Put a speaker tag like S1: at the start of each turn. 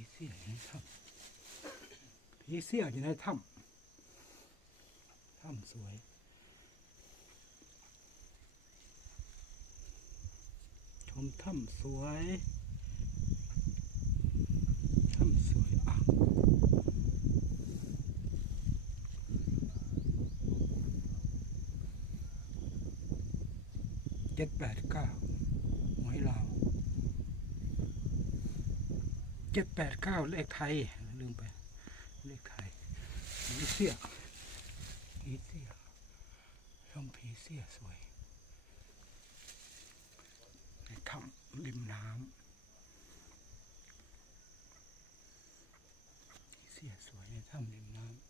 S1: ีเสียอยู่ในถ้ำผีเสียอยู่ในถ้ำถ้ำสวยชมถ้ำสวยถ้ำสวยอะเจ็ดแปดเก้าหวยลาว เจ็ดแปดเก้าเลขไทย ลืมไป เลขไทยผีเสียผีเสียชมผีเสียสวย ในถ้ำริมน้ำผีเสียสวยในถ้ำริมน้ำ